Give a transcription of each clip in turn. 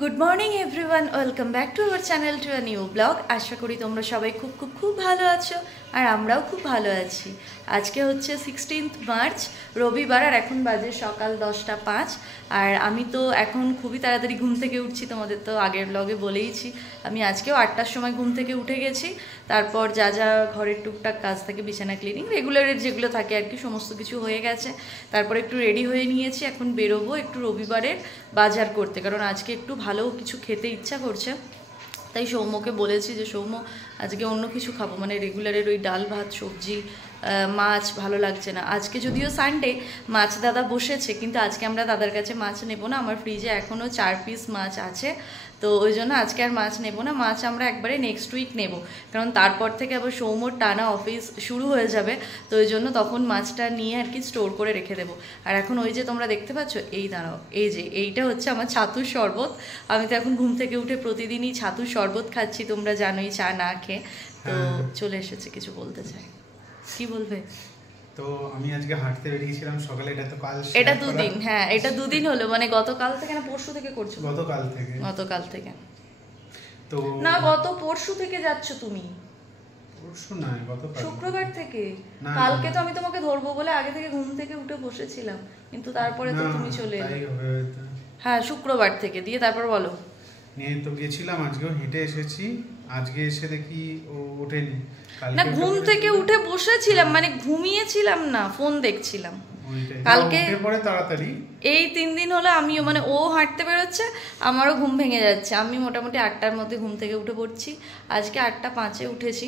Good morning everyone, welcome back to our channel to a new blog. আশা করি তোমরা সবাই খুব ভালো আছো আর আমরাও খুব ভালো আছি। আজকে হচ্ছে 16 মার্চ, রবিবার, আর এখন বাজে সকাল 10:05। আর আমি তো এখন খুবই তাড়াতাড়ি ঘুম থেকে উঠছি, তোমাদের তো আগের ব্লগে বলেইছি। আমি আজকেও 8টার সময় ঘুম থেকে উঠে গেছি। তারপর যা যা ঘরের টুকটাক কাজ থাকে, বিছানা ক্লিনিং, রেগুলারের যেগুলো থাকে আর কি, সমস্ত কিছু হয়ে গেছে। তারপর একটু রেডি হয়ে নিয়েছি, এখন বেরোবো একটু রবিবারের বাজার করতে, কারণ আজকে একটু ভালো কিছু খেতে ইচ্ছা করছে। তাই সৌম্যকে বলেছি যে সৌম্য আজকে অন্য কিছু খাবো, মানে রেগুলারের ওই ডাল ভাত সবজি মাছ ভালো লাগছে না। আজকে যদিও সানডে, মাছ দাদা বসেছে, কিন্তু আজকে আমরা দাদার কাছে মাছ নেব না। আমার ফ্রিজে এখনও 4 পিস মাছ আছে, তো ওই জন্য আজকে আর মাছ নেব না। মাছ আমরা একবারে নেক্সট উইক নেব, কারণ তারপর থেকে আবার সৌম্যর টানা অফিস শুরু হয়ে যাবে, তো ওই জন্য তখন মাছটা নিয়ে আর কি স্টোর করে রেখে দেবো। আর এখন ওই যে তোমরা দেখতে পাচ্ছ, এই দাঁড়াও, এই যে এইটা হচ্ছে আমার ছাতুর শরবত। আমি তো এখন ঘুম থেকে উঠে প্রতিদিনই ছাতুর শরবত খাচ্ছি, তোমরা জানোই, চা না খেয়ে। তো চলে এসেছে, কিছু বলতে চাই, কি বলবে? তো আমি আজকে হাঁটতে বেরিয়েছিলাম সকালে, এটা তো কাল, এটা দুদিন, হ্যাঁ এটা দুদিন হলো, মানে গতকাল থেকে না পরশু থেকে করছো? গতকাল থেকে তো না, গত পরশু থেকে যাচ্ছ তুমি? পরশু না, গতকাল, শুক্রবার থেকে। কালকে তো আমি তোমাকে ধরবো বলে আগে থেকে ঘুম থেকে উঠে বসেছিলাম, কিন্তু তারপরে তো তুমি চলে এলে। হ্যাঁ শুক্রবার থেকে, দিয়ে তারপর বলো। নিয়ে তো গেছিলাম, আজকেও হেঁটে এসেছি। আজকে এসে দেখি ও ওঠেনি। না, ঘুম থেকে উঠে বসেছিলাম, মানে ঘুমিয়েছিলাম না, ফোন দেখছিলাম। কালকে পরে তাড়াতাড়ি এই 3 দিন হলো আমিও, মানে ও হাঁটতে বেরোচ্ছে, আমারও ঘুম ভেঙে যাচ্ছে। আমি মোটামুটি 8টার মধ্যে ঘুম থেকে উঠে পড়ছি। আজকে 8:05-এ উঠেছি।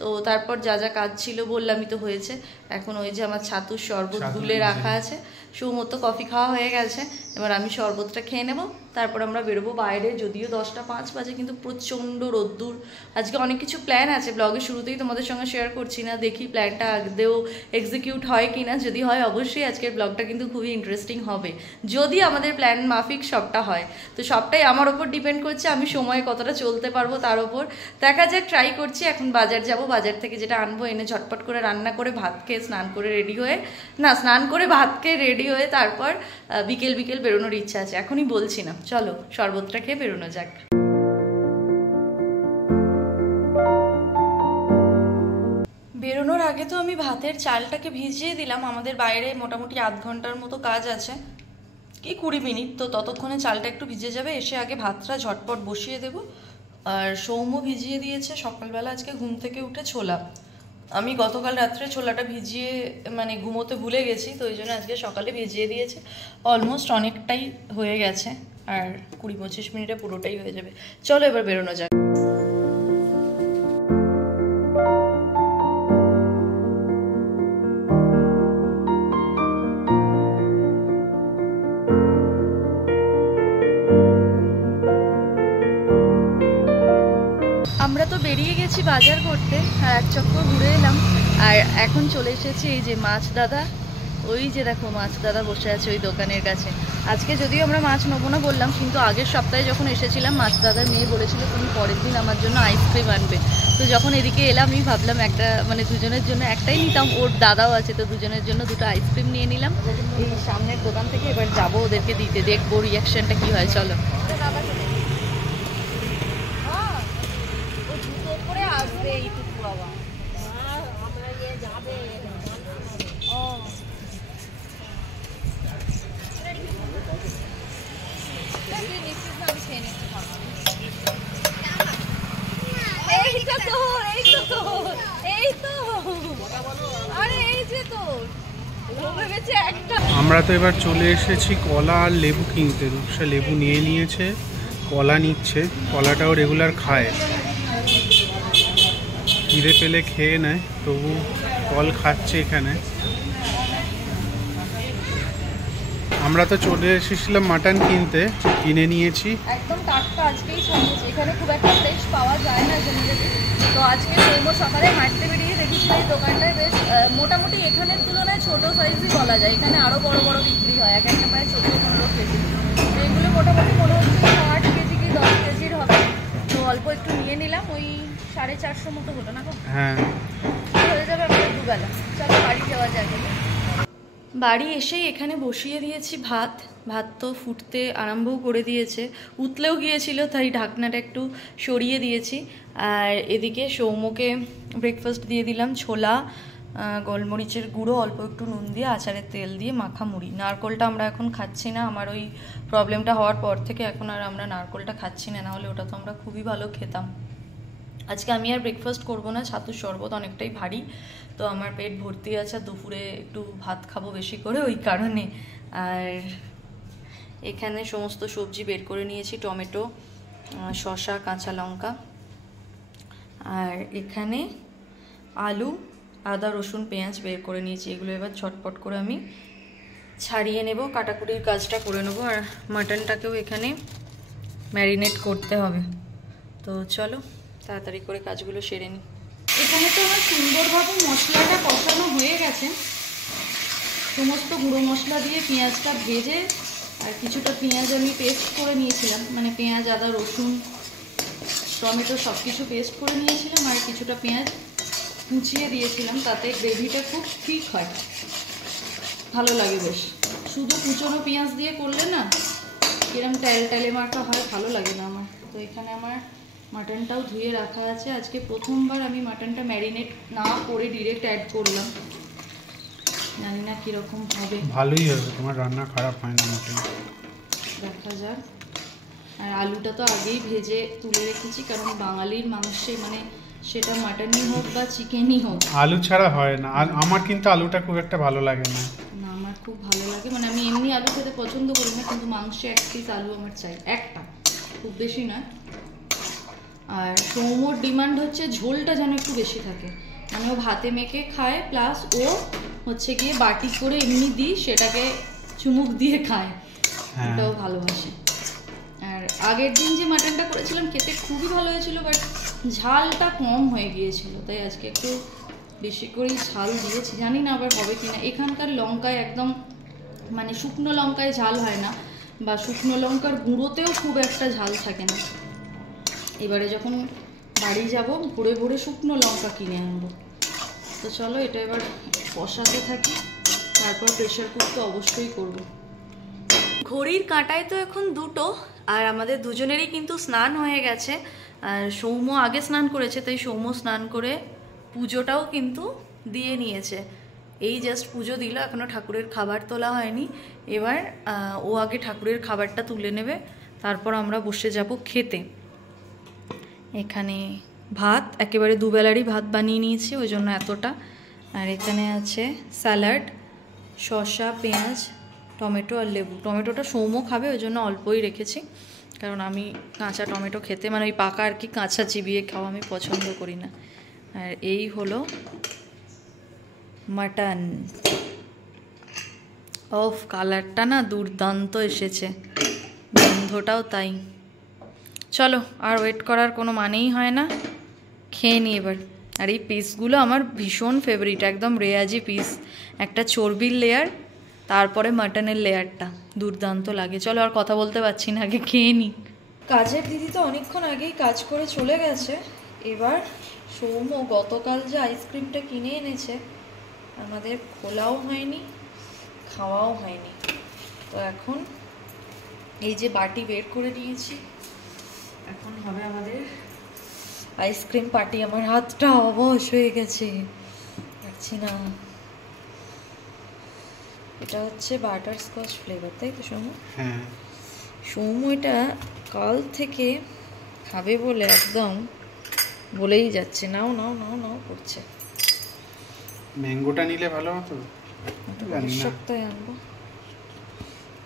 তো তারপর যা যা কাজ ছিল বললামই তো, হয়েছে। এখন ওই যে আমার ছাতুর শরবত গুলে রাখা আছে, সুমতো কফি খাওয়া হয়ে গেছে, এবার আমি শরবতটা খেয়ে নেব, তারপর আমরা বেরোবো বাইরে। যদিও 10:05 বাজে, কিন্তু প্রচণ্ড রোদ্দুর। আজকে অনেক কিছু প্ল্যান আছে, ব্লগের শুরুতেই তোমাদের সঙ্গে শেয়ার করছি না, দেখি প্ল্যানটা আগেও এক্সিকিউট হয় কি না। যদি হয় অবশ্যই আজকের ব্লগটা কিন্তু খুবই ইন্টারেস্টিং হবে, যদি আমাদের প্ল্যান মাফিক সবটা হয়। তো সবটাই আমার ওপর ডিপেন্ড করছে, আমি সময়ে কতটা চলতে পারবো তার ওপর। দেখা যাক, ট্রাই করছি। এখন বাজার যাব, বাজার থেকে যেটা আনবো এনে ঝটপট করে রান্না করে ভাত খেয়ে স্নান করে রেডি হয়ে, না স্নান করে ভাত খেয়ে রেডি হয়ে তারপর বিকেল বেরোনোর ইচ্ছা আছে। এখনই বলছি না, চলো শরবতটা খেয়ে বেরোনো যাক। বেরোনোর আগে তো আমি ভাতের চালটাকে ভিজিয়ে দিলাম। আমাদের বাইরে মোটামুটি আধ ঘন্টার মতো কাজ আছে, কি 20 মিনিট, তো ততক্ষণে চালটা একটু ভিজে যাবে। এসে আগে ভাতটা ঝটপট বসিয়ে দেব। আর সৌম্য ভিজিয়ে দিয়েছে সকালবেলা আজকে ঘুম থেকে উঠে ছোলা। আমি গতকাল রাত্রে ছোলাটা ভিজিয়ে মানে ঘুমোতে ভুলে গেছি, তো ওই জন্য আজকে সকালে ভিজিয়ে দিয়েছে। অলমোস্ট অনেকটাই হয়ে গেছে, আর 20-25 মিনিটে পুরোটাই হয়ে যাবে। চলো এবার বেরোনো যাক। আমরা তো বেরিয়ে গেছি বাজার করতে, এক চক্কর ঘুরে এলাম, আর এখন চলে এসেছি এই যে মাছ দাদা। ওই যে দেখো মাছ দাদা বসে আছে ওই দোকানের কাছে। আজকে যদিও আমরা মাছ নেবো না বললাম, কিন্তু আগের সপ্তাহে যখন এসেছিলাম মাছ দাদার মেয়ে বলেছিল তুমি পরের দিন আমার জন্য আইসক্রিম আনবে। তো যখন এদিকে এলাম আমি ভাবলাম একটা, মানে দুজনের জন্য একটাই নিতাম, ওর দাদাও আছে, তো দুজনের জন্য 2টো আইসক্রিম নিয়ে নিলাম এই সামনের দোকান থেকে। এবার যাবো ওদেরকে দিতে, দেখবো রিয়াকশনটা কি হয়। চলো। আসবে এইটুকু বাবা, আমরা ইয়ে যাবে ও এইটা তো এই তো আরে এই যে তোর ভেবেছে একটা। আমরা তো এবার চলে এসেছি কলা আর লেবু কিনতে। রূপসা লেবু নিয়ে নিয়েছে, কলা নিচ্ছে। কলাটাও রেগুলার খায়, খিদে পেলে খেয়ে নেয়, তবু ফল খাচ্ছে এখানে। আমরা তো চলে এসেছিলাম মাটন কিনতে, কিনে নিয়েছি। একদম টাটকা আজকেই সন্ধ্যেছে, এখানে খুব একটা ফ্রেশ পাওয়া যায় না জেনারেলি। তো আজকে সৌম্য সকালে হাঁটতে বেরিয়ে দেখেছিল এই দোকানটায় বেশ মোটামুটি এখানের তুলনায় ছোট সাইজই বলা যায়। এখানে আরও বড় বড় বিক্রি হয়, এক একটা প্রায় 14-15 কেজি। তো এগুলো মোটামুটি মনে হচ্ছে 8 কেজি কি 10 কেজির হবে। তো অল্প একটু নিয়ে নিলাম, ওই 450 মতো হলো না? হ্যাঁ হয়ে যাবে আমাদের দুবেলা। চলো বাড়ি যাওয়া যাবে। বাড়ি এসেই এখানে বসিয়ে দিয়েছি ভাত। ভাত তো ফুটতে আরম্ভও করে দিয়েছে, উতলেও গিয়েছিল, তাই ঢাকনাটা একটু সরিয়ে দিয়েছি। আর এদিকে সৌম্যকে ব্রেকফাস্ট দিয়ে দিলাম, ছোলা, গোলমরিচের গুঁড়ো, অল্প একটু নুন দিয়ে, আচারের তেল দিয়ে মাখা মুড়ি। নারকোলটা আমরা এখন খাচ্ছি না, আমার ওই প্রবলেমটা হওয়ার পর থেকে এখন আর আমরা নারকোলটা খাচ্ছি না, নাহলে ওটা তো আমরা খুবই ভালো খেতাম। আজকে আমি আর ব্রেকফাস্ট করবো না, ছাতুর শরবত অনেকটাই ভারী, তো আমার পেট ভর্তি আছে, দুপুরে একটু ভাত খাবো বেশি করে ওই কারণে। আর এখানে সমস্ত সবজি বের করে নিয়েছি, টমেটো, শসা, কাঁচা লঙ্কা, আর এখানে আলু, আদা, রসুন, পেঁয়াজ বের করে নিয়েছি। এগুলো এবার ঝটপট করে আমি ছাড়িয়ে নেব, কাটাকুটির কাজটা করে নেবো। আর মাটনটাকেও এখানে ম্যারিনেট করতে হবে, তো চলো তাড়াতাড়ি করে কাজগুলো সেরে নিই। এখানে তো আমার সুন্দরভাবে মশলাটা কষানো হয়ে গেছে, সমস্ত গুঁড়ো মশলা দিয়ে পেঁয়াজটা ভেজে, আর কিছুটা পেঁয়াজ আমি পেস্ট করে নিয়েছিলাম, মানে পেঁয়াজ, আদা, রসুন, টমেটো সব কিছু পেস্ট করে নিয়েছিলাম, আর কিছুটা পেঁয়াজ কুচিয়ে দিয়েছিলাম, তাতে গ্রেভিটা খুব ঠিক হয়, ভালো লাগে বেশ। শুধু কুচনো পেঁয়াজ দিয়ে করলে না কিরম টালে মার্কা হয়, ভালো লাগে না আমার। তো এখানে আমার মাটনটাও ধুয়ে রাখা আছে। আজকে প্রথমবার আমি মাটনটা ম্যারিনেট না করে ডিরেক্ট অ্যাড করলাম, জানি না কীরকম হবে। ভালোই হবে, তোমার রান্না খারাপ হয় না মোটেই, দেখা যাক। আর আলুটা তো আগেই ভেজে তুলে রেখেছি, কারণ বাঙালির মাংসে, মানে সেটা মাটনই হোক বা চিকেনই হোক, আলু ছাড়া হয় না। আর আমার কিন্তু আলুটা খুব একটা ভালো লাগে না। না, আমার খুব ভালো লাগে, মানে আমি এমনি আলু খেতে পছন্দ করি না, কিন্তু মাংসে এক পিস আলু আমার চাই, একটা, খুব বেশি নয়। আর সৌম্যর ডিমান্ড হচ্ছে ঝোলটা যেন একটু বেশি থাকে, মানে ও ভাতে মেখে খায়, প্লাস ও হচ্ছে গিয়ে বাটি করে এমনি দিই, সেটাকে চুমুক দিয়ে খায়, ওটাও ভালোবাসে। আর আগের দিন যে মাটনটা করেছিলাম খেতে খুবই ভালো হয়েছিল, বাট ঝালটা কম হয়ে গিয়েছিল, তাই আজকে একটু বেশি করেই ঝাল দিয়েছি, জানি না আবার হবে কিনা। এখানকার লঙ্কায় একদম, মানে শুকনো লঙ্কায় ঝাল হয় না, বা শুকনো লঙ্কার গুঁড়োতেও খুব একটা ঝাল থাকে না। এবারে যখন বাড়ি যাব ভোরে ভোরে শুকনো লঙ্কা কিনে আনবো। তো চলো এটা এবার কষাতে থাকি, তারপর প্রেশার কুক তো অবশ্যই করব। ঘড়ির কাঁটায় তো এখন 2টো, আর আমাদের দুজনেরই কিন্তু স্নান হয়ে গেছে। আর সৌম্য আগে স্নান করেছে, তাই সৌম্য স্নান করে পুজোটাও কিন্তু দিয়ে নিয়েছে। এই জাস্ট পুজো দিল, এখনও ঠাকুরের খাবার তোলা হয়নি। এবার ও আগে ঠাকুরের খাবারটা তুলে নেবে, তারপর আমরা বসে যাব খেতে। এখানে ভাত, একেবারে দুবেলারই ভাত বানিয়ে নিয়েছি, ওই জন্য এতটা। আর এখানে আছে স্যালাড, শসা, পেঁয়াজ, টমেটো আর লেবু। টমেটোটা সৌম্য খাবে, ওই জন্য অল্পই রেখেছি, কারণ আমি কাঁচা টমেটো খেতে, মানে ওই পাকা আর কি, কাঁচা চিবিয়ে খাওয়া আমি পছন্দ করি না। আর এই হলো মাটন। অফ, কালারটা না দুর্দান্ত এসেছে, গন্ধটাও তাই। চলো আর ওয়েট করার কোনো মানেই হয় না, খেয়ে নিই এবার। আর এই পিসগুলো আমার ভীষণ ফেভারিট, একদম রেয়াজি পিস, একটা চর্বির লেয়ার, তারপরে মাটনের লেয়ারটা দুর্দান্ত লাগে। চলো আর কথা বলতে পারছি না, আগে খেয়ে নিই। কাজের দিদি তো অনেকক্ষণ আগেই কাজ করে চলে গেছে। এবার সৌম্য গতকাল যে আইসক্রিমটা কিনে এনেছে, আমাদের খোলাও হয়নি, খাওয়াও হয়নি। তো এখন এই যে বাটি বের করে নিয়েছি, এখন হবে আমাদের আইসক্রিম পার্টি। আমার হাতটা অবশ হয়ে গেছে, পারছি না। এটা হচ্ছে বাটারস্কচ ফ্লেভার, তাই তো সৌম্য? হ্যাঁ, সৌম্য এটা কাল থেকে খাবে বলে একদম বলেই যাচ্ছে, নাও নাও নাও নাও করছে। ম্যাঙ্গোটা নিলে ভালো হতো, সপ্তাহে আনবো,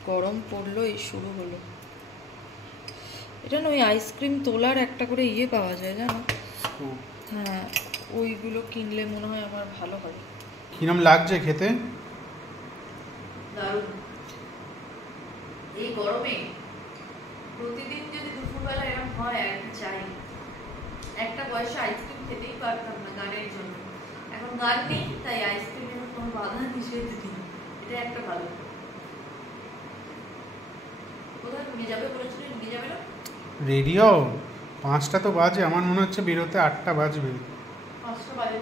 গরম পড়লো, এই শুরু হলো। এটা না ওই আইসক্রিম তোলার একটা করে ইয়ে পাওয়া যায় জানো? হ্যাঁ, ওইগুলো কিনলে মনে হয় আমার ভালো হবে। কিরম লাগছে খেতে? দারুণ। এই গরমে প্রতিদিন যদি দুপুরবেলা এরকম হয়, আর চাই। একটা বয়সে আইসক্রিম খেতেই পারতাম না গানের জন্য, এখন গান নেই, তাই আইসক্রিমের কোনো বাধা নিষেধ নেই, এটা একটা ভালো। কোথায় নিয়ে যাবে বলেছিল, নিয়ে যাবে না? রেডিও 5টা তো বাজে, আমার মনে হচ্ছে বেরোতে 8টা বাজবে। 5টা বাজে,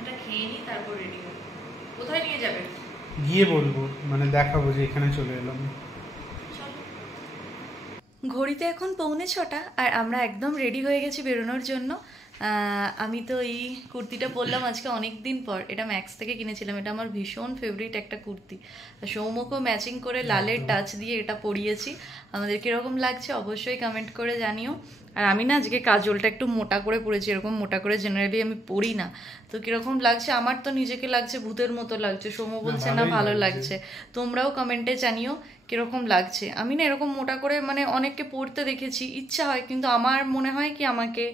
এটা খেয়ে নিই, তারপর রেডি হবো। কোথায় নিয়ে যাবে? গিয়ে বলবো, মানে দেখাবো যে এখানে চলে এলাম। ঘড়িতে এখন 6:45 আর আমরা একদম রেডি হয়ে গেছি বেরোনোর জন্য। আমি তো এই কুর্তিটা পরলাম আজকে অনেক দিন পর। এটা ম্যাক্স থেকে কিনেছিলাম, এটা আমার ভীষণ ফেভারিট একটা কুর্তি। সৌমুখও ম্যাচিং করে লালের টাচ দিয়ে এটা পরিয়েছি। আমাদের কীরকম লাগছে অবশ্যই কমেন্ট করে জানিও। আর আমি না আজকে কাজলটা একটু মোটা করে পরেছি, এরকম মোটা করে জেনারেলি আমি পরি না। তো কীরকম লাগছে? আমার তো নিজেকে লাগছে ভূতের মতো লাগছে, সৌম্য বলছে না ভালো লাগছে। তোমরাও কমেন্টে জানিও কীরকম লাগছে। আমি না এরকম মোটা করে মানে অনেককে পরতে দেখেছি, ইচ্ছা হয়, কিন্তু আমার মনে হয় কি আমাকে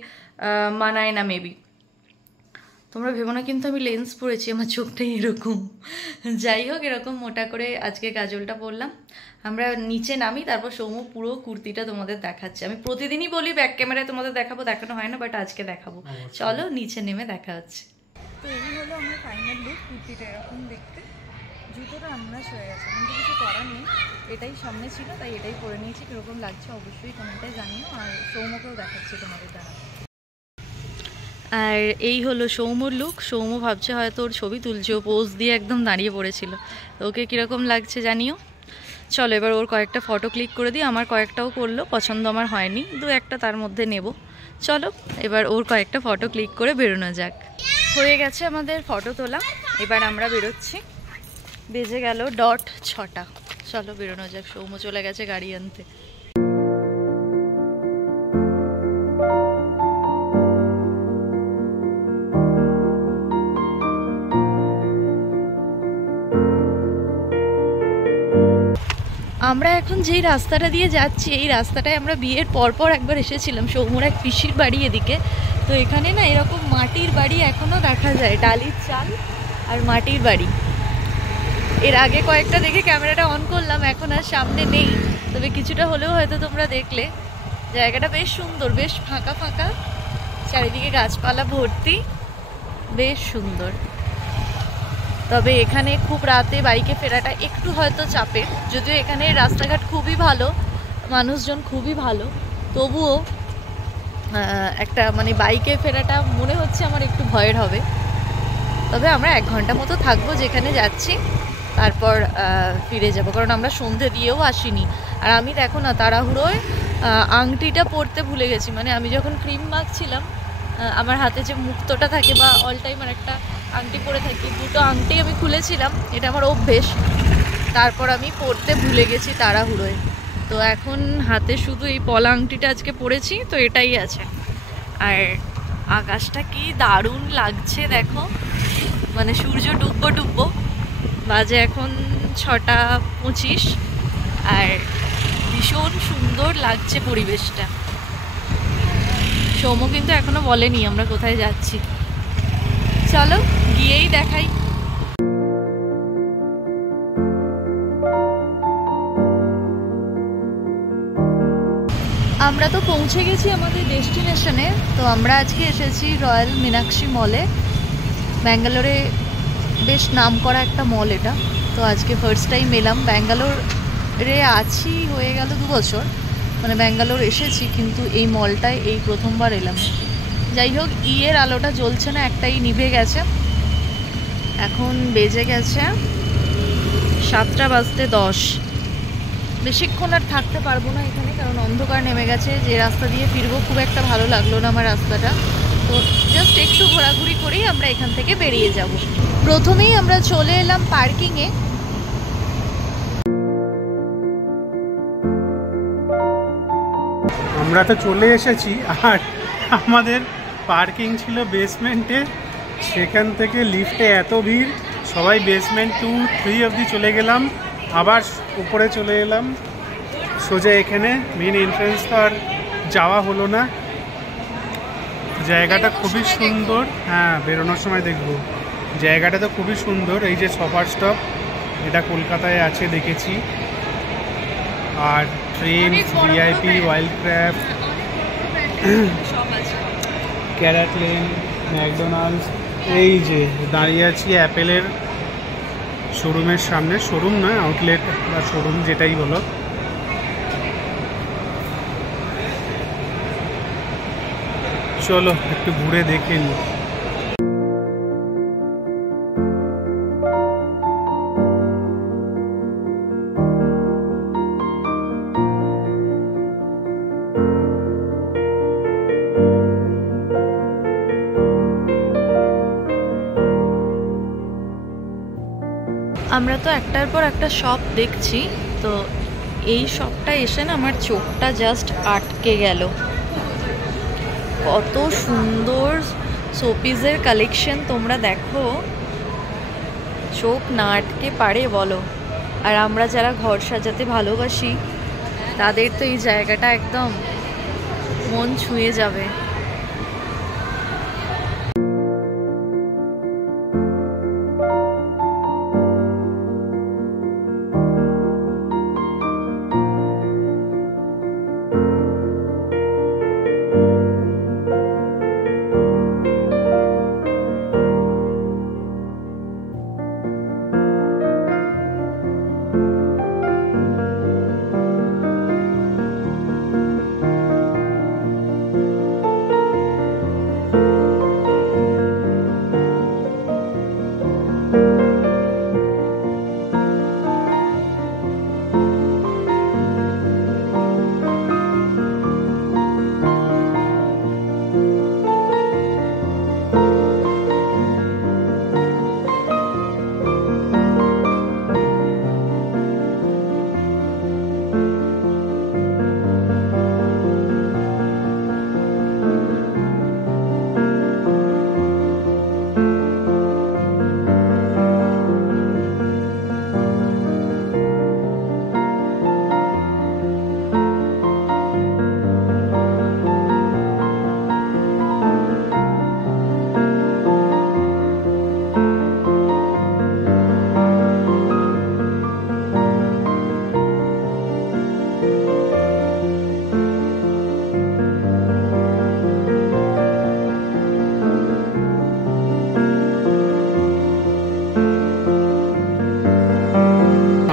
মানায় না মেবি। তোমরা ভেবো না কিন্তু আমি লেন্স পরেছি, আমার চোখটাই এরকম। যাই হোক, এরকম মোটা করে আজকে কাজলটা পরলাম। আমরা নিচে নামি, তারপর সৌম্য পুরো কুর্তিটা তোমাদের দেখাচ্ছে। আমি প্রতিদিনই বলি ব্যাক ক্যামেরায় তোমাদের দেখাবো, দেখানো হয় না, বাট আজকে দেখাবো। চলো নিচে নেমে দেখা হচ্ছে। তো এই হলো আমার ফাইনাল লুক। কুর্তিটা এরকম দেখতে, জুতোটা আন্দাজ হয়ে গেছে, কিন্তু কিছু করার নেই, এটাই সামনে ছিল তাই এটাই পরে নিয়েছি। কীরকম লাগছে অবশ্যই কমেন্টে জানিও, আর সৌম্যকেও দেখাচ্ছি তোমাদের দ্বারা। আর এই হলো সৌম্যর লুক। সৌম্য ভাবছে হয়তো ওর ছবি তুলছে, ও পোজ দিয়ে একদম দাঁড়িয়ে পড়েছিল। ওকে কীরকম লাগছে জানিও। চলো এবার ওর কয়েকটা ফটো ক্লিক করে দিই। আমার কয়েকটাও করলো, পছন্দ আমার হয়নি, দু একটা তার মধ্যে নেব। চলো এবার ওর কয়েকটা ফটো ক্লিক করে বেরোনো যাক। হয়ে গেছে আমাদের ফটো তোলা, এবার আমরা বেরোচ্ছি। বেজে গেল 6:00। চলো বেরোনো যাক। সৌম্য চলে গেছে গাড়ি আনতে। আমরা এখন যেই রাস্তাটা দিয়ে যাচ্ছি, এই রাস্তাটায় আমরা বিয়ের পরপর একবার এসেছিলাম। সৌম্যর এক পিসির বাড়ি এদিকে। তো এখানে না এরকম মাটির বাড়ি এখনও দেখা যায়, ডালির চাল আর মাটির বাড়ি। এর আগে কয়েকটা দেখে ক্যামেরাটা অন করলাম, এখন আর সামনে নেই, তবে কিছুটা হলেও হয়তো তোমরা দেখলে। জায়গাটা বেশ সুন্দর, বেশ ফাঁকা ফাঁকা, চারিদিকে গাছপালা ভর্তি, বেশ সুন্দর। তবে এখানে খুব রাতে বাইকে ফেরাটা একটু হয়তো চাপের, যদিও এখানে রাস্তাঘাট খুবই ভালো, মানুষজন খুবই ভালো, তবুও একটা মানে বাইকে ফেরাটা মনে হচ্ছে আমার একটু ভয়ের হবে। তবে আমরা 1 ঘন্টা মতো থাকবো যেখানে যাচ্ছি, তারপর ফিরে যাব, কারণ আমরা সন্ধে দিয়েও আসিনি। আর আমি দেখো না তাড়াহুড়োয় আংটিটা পরতে ভুলে গেছি। মানে আমি যখন ক্রিম মাখছিলাম, আমার হাতে যে মুক্তটা থাকে বা অল টাইম আর একটা আংটি পরে থাকি, দুটো আংটি আমি খুলেছিলাম, এটা আমার অভ্যেস। তারপর আমি পরতে ভুলে গেছি তাড়াহুড়োয়। তো এখন হাতে শুধু এই পলা আংটিটা আজকে পরেছি, তো এটাই আছে। আর আকাশটা কি দারুণ লাগছে দেখো, মানে সূর্য ডুববো ডুববো, বাজে এখন 6:25, আর ভীষণ সুন্দর লাগছে পরিবেশটা। সৌম্য কিন্তু এখনো বলেনি আমরা কোথায় যাচ্ছি। চলো গিয়েই দেখাই। আমরা তো পৌঁছে গেছি আমাদের ডেস্টিনেশনে। তো আমরা আজকে এসেছি রয়্যাল মীনাক্ষী মলে। ব্যাঙ্গালোরে বেশ নাম করা একটা মল এটা। তো আজকে ফার্স্ট টাইম এলাম। ব্যাঙ্গালোরে আছি হয়ে গেল 2 বছর, মানে ব্যাঙ্গালোর এসেছি, কিন্তু এই মলটায় এই প্রথমবার এলাম। যাই হোক, ইয়ের আলোটা জ্বলছে না, একটাই নিভে গেছে। এখন বেজে গেছে 7:10। বেশিক্ষণ আর থাকতে পারবো না এখানে, কারণ অন্ধকার নেমে গেছে। যে রাস্তা দিয়ে ফিরবো খুব একটা ভালো লাগলো না আমার রাস্তাটা, তো জাস্ট একটু ঘোরাঘুরি করেই আমরা এখান থেকে বেরিয়ে যাব। প্রথমেই আমরা চলে এলাম পার্কিংয়ে। আমরা তো চলে এসেছি, আর আমাদের পার্কিং ছিল বেসমেন্টে। সেখান থেকে লিফটে এত ভিড়, সবাই বেসমেন্ট 2, 3 অবধি চলে গেলাম, আবার উপরে চলে এলাম সোজা এখানে। মেন এন্ট্রান্স তো আর যাওয়া হলো না। জায়গাটা খুবই সুন্দর। হ্যাঁ, বেরোনোর সময় দেখবো। জায়গাটা তো খুবই সুন্দর। এই যে সফার স্টপ, এটা কলকাতায় আছে দেখেছি। আর train, VIP, Wildcraft, CaratLane, McDonald's. এই যে দাঁড়িয়ে আছি অ্যাপেলের শোরুমের সামনে। শোরুম নয়, আউটলেট বা শোরুম যেটাই বলো। চলো একটু ঘুরে দেখে নিই। আমরা তো একটার পর একটা শপ দেখছি, তো এই শপটা এসে না আমার চোখটা জাস্ট আটকে গেল। কত সুন্দর শোপিসের কালেকশন তোমরা দেখো, চোখ না আটকে পারে বলো। আর আমরা যারা ঘর সাজাতে ভালোবাসি তাদের তো এই জায়গাটা একদম মন ছুঁয়ে যাবে।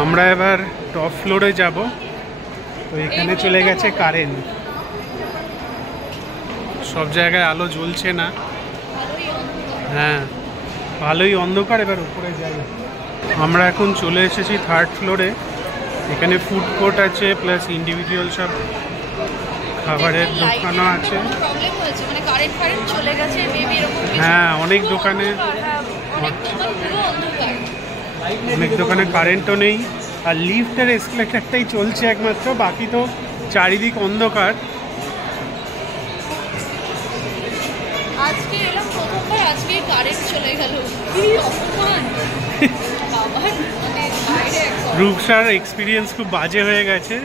আমরা এবার টপ ফ্লোরে যাব, তো এখানে চলে গেছে কারেন্ট, সব জায়গায় আলো জ্বলছে না। হ্যাঁ, ভালোই অন্ধকার। এবার উপরে যাই। আমরা এখন চলে এসেছি থার্ড ফ্লোরে। এখানে ফুড কোর্ট আছে, প্লাস ইন্ডিভিজুয়াল সব খাবারের দোকানও আছে। হ্যাঁ, অনেক দোকানে কারেন্টও নেই, আর লিফট আর এসকেলেটরটাই চলছে একমাত্র, বাকি তো চারিদিক অন্ধকার। আজকে এলাম প্রথমবার, আজকে কারেন্ট চলে গেল, কি অপমান! বাবার মানে বাইরে রূপসার এক্সপিরিয়েন্স খুব বাজে হয়ে গেছে।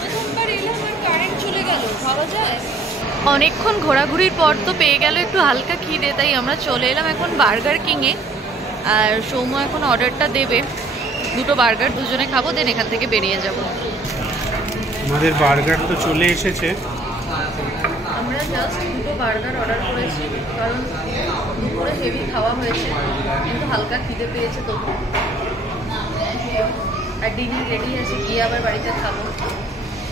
প্রথমবার এলাম আর কারেন্ট চলে গেল, ভাবা যায়? অনেকক্ষণ ঘোরাঘুরির পর তো পেয়ে গেল একটু হালকা খিদে, তাই আমরা চলে এলাম এখন বার্গার কিংয়ে। আর সৌম্য এখন অর্ডারটা দেবে, দুটো বার্গার দুজনে খাবো, দেন এখান থেকে বেরিয়ে যাব। আমাদের বার্গার তো চলে এসেছে। আমরা জাস্ট দুটো বার্গার অর্ডার করেছি, কারণ দুপুরে হেভি খাওয়া হয়েছে, কিন্তু হালকা খিদে পেয়েছে তবু। আর ডিনার রেডি আছে, গিয়ে আবার বাড়িতে খাবো,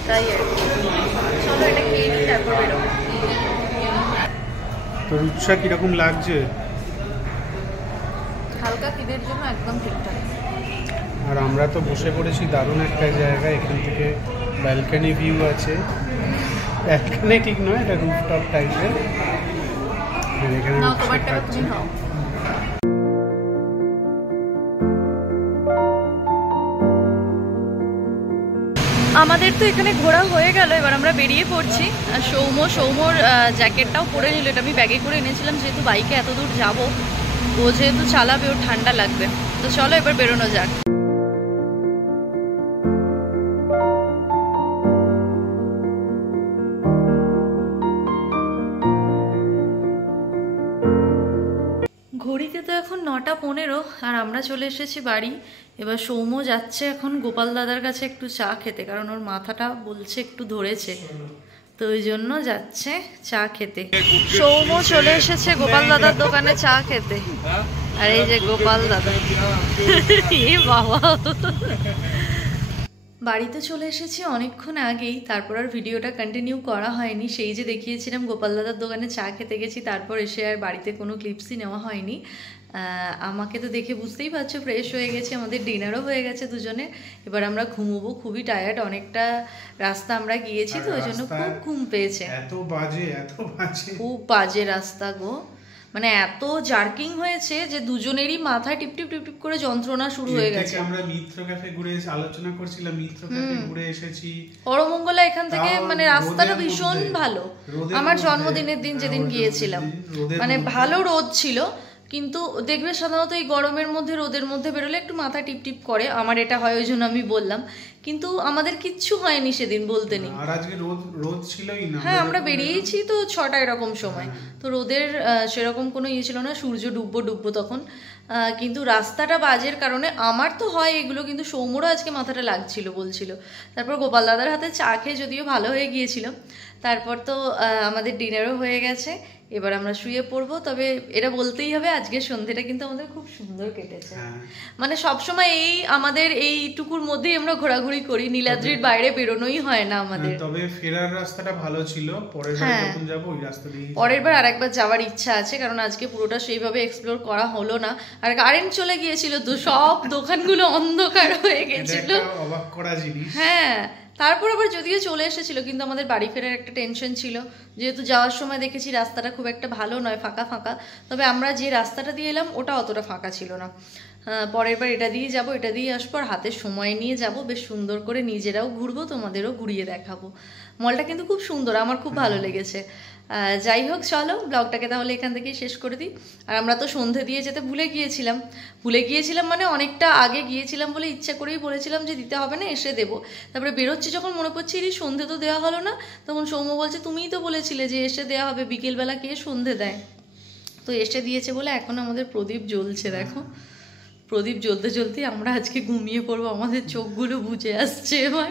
তাই আর কি। চলো এটা খেয়ে নিই, তারপর বেরোবো। তো রূপসা কীরকম লাগছে? হালকা খিদের জন্য একদম ঠিকঠাক। আর আমরা তো বসে পড়েছি দারুণ একটা জায়গা, এখান থেকে ব্যালকনি ভিউ আছে। ব্যালকনি ঠিক নয়, এটা রুফটপ টাইপের। এখানে আমাদের তো এখানে ঘোরা হয়ে গেল, এবার আমরা বেরিয়ে পড়ছি। আর সৌম্যর জ্যাকেটটাও পরে নিল, এটা আমি ব্যাগে করে এনেছিলাম, যেহেতু বাইকে এত দূর যাবো, ও যেহেতু চালাবে, ওর ঠান্ডা লাগবে। তো চলো এবার বেরোনো যাক। ঘড়িতে তো এখন 9:15, আর আমরা চলে এসেছি বাড়ি। এবার সৌম্য যাচ্ছে এখন গোপাল দাদার কাছে একটু চা খেতে, কারণ ওর মাথাটা বলছে একটু ধরেছে, তো ওই জন্য যাচ্ছে চা খেতে। সৌম্য চলে এসেছে গোপাল দাদার দোকানে চা খেতে, আর এই যে গোপাল দাদা। এ বাবা, বাড়িতে চলে এসেছি অনেকক্ষণ আগেই, তারপর আর ভিডিওটা কন্টিনিউ করা হয়নি। সেই যে দেখিয়েছিলাম গোপাল দাদার দোকানে চা খেতে গেছি, তারপর এসে আর বাড়িতে কোনো ক্লিপসই নেওয়া হয়নি। আমাকে তো দেখে বুঝতেই পারছো ফ্রেশ হয়ে গেছে, আমাদের ডিনারও হয়ে গেছে দুজনে। এবার আমরা ঘুমোবো, খুবই টায়ার্ড, অনেকটা রাস্তা আমরা গিয়েছি, তো ওই জন্য খুব ঘুম পেয়েছে। এত বাজে খুব বাজে রাস্তা গো, মানে এত জার্কিং হয়েছে যে দুজনেরই মাথায় টিপ টিপ টিপ টিপ করে যন্ত্রণা শুরু হয়ে গেছে। আমরা মিত্র ক্যাফে ঘুরে এসে আলোচনা করছিলাম, মিত্র ক্যাফে ঘুরে এসেছি, করমঙ্গলা এখান থেকে মানে রাস্তাটা ভীষণ ভালো। আমার জন্মদিনের দিন যেদিন গিয়েছিলাম মানে ভালো রোদ ছিল, কিন্তু দেখবে সাধারণত এই গরমের মধ্যে রোদের মধ্যে বেরোলে একটু মাথা টিপ টিপ করে, আমার এটা হয় ওই জন্য আমি বললাম, কিন্তু আমাদের কিচ্ছু হয়নি সেদিন বলতে নেই। আর আজকে রোদ ছিলই না। হ্যাঁ আমরা বেরিয়েছি তো 6টা এরকম সময়, তো রোদের সেরকম কোনো ইয়ে ছিল না, সূর্য ডুববো তখন, কিন্তু রাস্তাটা বাজের কারণে আমার তো হয় এগুলো, কিন্তু সৌম্যরও আজকে মাথাটা লাগছিল বলছিল। তারপর গোপাল দাদার হাতে চা খেয়ে যদিও ভালো হয়ে গিয়েছিল। তারপর তো আমাদের ডিনারও হয়ে গেছে, এবার আমরা শুয়ে পড়বো। তবে এটা বলতেই হবে আজকের সন্ধ্যেটা কিন্তু আমাদের খুব সুন্দর কেটেছে। মানে সবসময় আমাদের এইটুকুর মধ্যেই আমরা ঘোরাঘুরি করি, নীলাদ্রির বাইরে বেরোনোই হয় না আমাদের। তবে ফেরার রাস্তাটা ভালো ছিল, পরের বার যখন যাব ওই রাস্তা দিয়ে পরের বার আরেকবার যাওয়ার ইচ্ছা আছে, কারণ আজকে পুরোটা সেইভাবে এক্সপ্লোর করা হলো না। আর কারেন্ট চলে গিয়েছিল তো সব দোকানগুলো অন্ধকার হয়ে গেছিল, অবাক করা জিনিস। হ্যাঁ তারপর আবার যদিও চলে এসেছিল, কিন্তু আমাদের বাড়ি ফেরার একটা টেনশন ছিল, যেহেতু যাওয়ার সময় দেখেছি রাস্তাটা খুব একটা ভালো নয়, ফাঁকা ফাঁকা। তবে আমরা যে রাস্তাটা দিয়ে এলাম ওটা অতটা ফাঁকা ছিল না। পরের বার এটা দিয়ে যাব, এটা দিয়ে আসবো, আর হাতে সময় নিয়ে যাব, বেশ সুন্দর করে নিজেরাও ঘুরবো, তোমাদেরও ঘুরিয়ে দেখাবো। মলটা কিন্তু খুব সুন্দর, আমার খুব ভালো লেগেছে। যাই হোক চলো ব্লগটাকে তাহলে এখান থেকেই শেষ করে দিই। আর আমরা তো সন্ধে দিয়ে যেতে ভুলে গিয়েছিলাম মানে অনেকটা আগে গিয়েছিলাম বলে ইচ্ছা করেই বলেছিলাম যে দিতে হবে না, এসে দেবো। তারপরে বেরোচ্ছি যখন মনে পড়ছে এই সন্ধে তো দেওয়া হলো না, তখন সৌম্য বলছে তুমিই তো বলেছিলে যে এসে দেওয়া হবে, বিকেলবেলা কে সন্ধে দেয়। তো এসে দিয়েছে বলে এখন আমাদের প্রদীপ জ্বলছে, দেখো প্রদীপ জ্বলতে জ্বলতেই আমরা আজকে ঘুমিয়ে পড়বো, আমাদের চোখগুলো বুঝে আসছে এবার।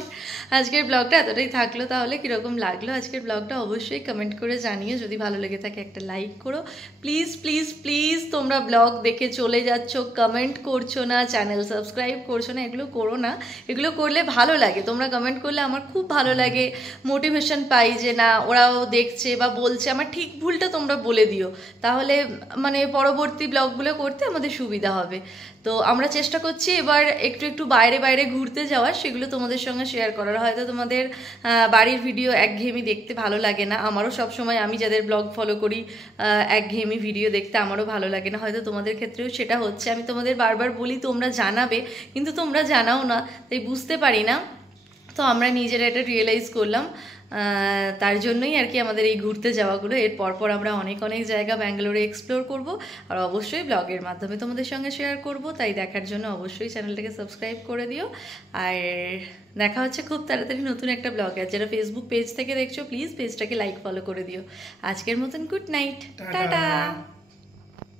আজকের ব্লগটা এতটাই থাকলো, তাহলে কীরকম লাগলো আজকের ব্লগটা অবশ্যই কমেন্ট করে জানিও। যদি ভালো লেগে থাকে একটা লাইক করো প্লিজ প্লিজ প্লিজ। তোমরা ব্লগ দেখে চলে যাচ্ছ, কমেন্ট করছো না, চ্যানেল সাবস্ক্রাইব করছো না, এগুলো করো না। এগুলো করলে ভালো লাগে, তোমরা কমেন্ট করলে আমার খুব ভালো লাগে, মোটিভেশন পাই যে না ওরাও দেখছে বা বলছে, আমার ঠিক ভুলটা তোমরা বলে দিও, তাহলে মানে পরবর্তী ব্লগগুলো করতে আমাদের সুবিধা হবে। তো আমরা চেষ্টা করছি এবার একটু বাইরে ঘুরতে যাওয়ার, সেগুলো তোমাদের সঙ্গে শেয়ার করার। হয়তো তোমাদের বাড়ির ভিডিও একঘেয়েমি দেখতে ভালো লাগে না, আমারও সবসময় আমি যাদের ব্লগ ফলো করি একঘেয়েমি ভিডিও দেখতে আমারও ভালো লাগে না, হয়তো তোমাদের ক্ষেত্রেও সেটা হচ্ছে। আমি তোমাদের বারবার বলি তোমরা জানাবে, কিন্তু তোমরা জানাও না, তাই বুঝতে পারি না। তো আমরা নিজেরা এটা রিয়েলাইজ করলাম, তার জন্যই আর কি আমাদের এই ঘুরতে যাওয়াগুলো। এর পরপর আমরা অনেক জায়গা ব্যাঙ্গালোরে এক্সপ্লোর করব, আর অবশ্যই ব্লগের মাধ্যমে তোমাদের সঙ্গে শেয়ার করব। তাই দেখার জন্য অবশ্যই চ্যানেলটাকে সাবস্ক্রাইব করে দিও। আর দেখা হচ্ছে খুব তাড়াতাড়ি নতুন একটা ব্লগে। আর যারা ফেসবুক পেজ থেকে দেখছো প্লিজ পেজটাকে লাইক ফলো করে দিও। আজকের মতন গুড নাইট, টাটা।